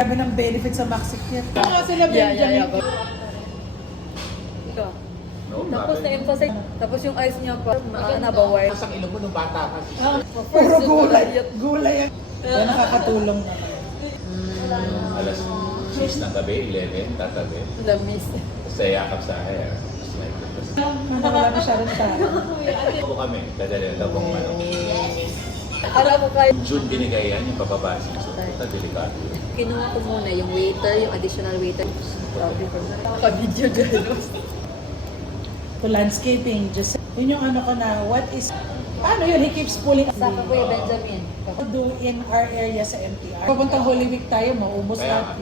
Sabi ng benefit sa MaxiCare. Ito sila Benjamin. Ito. Tapos na-emphasize. Tapos yung eyes niya pa, nabaway. Ang ilong mo nung bata ka. Puro gulay. Gulay yan. Yan nakakatulong naman. Alas 6 ng gabi, 11, tatabi. Lamis. Basta yakap sa hair. Wala masyadong tayo. Ako kami, dadali daw kung ano. Para mo kayo. June binigay yan, yung papabasa. So, ito delikado. Kinuha ko muna yung waiter, yung additional waiter. Grabe ko na. Ka-video dyan. To landscaping, just yun yung ano ko na, what is, ano yun, he keeps pulling. Saka po yung Benjamin. Do in our area sa MTR. Papuntang Holy Week tayo, maubos Kaya lahat nga. yun.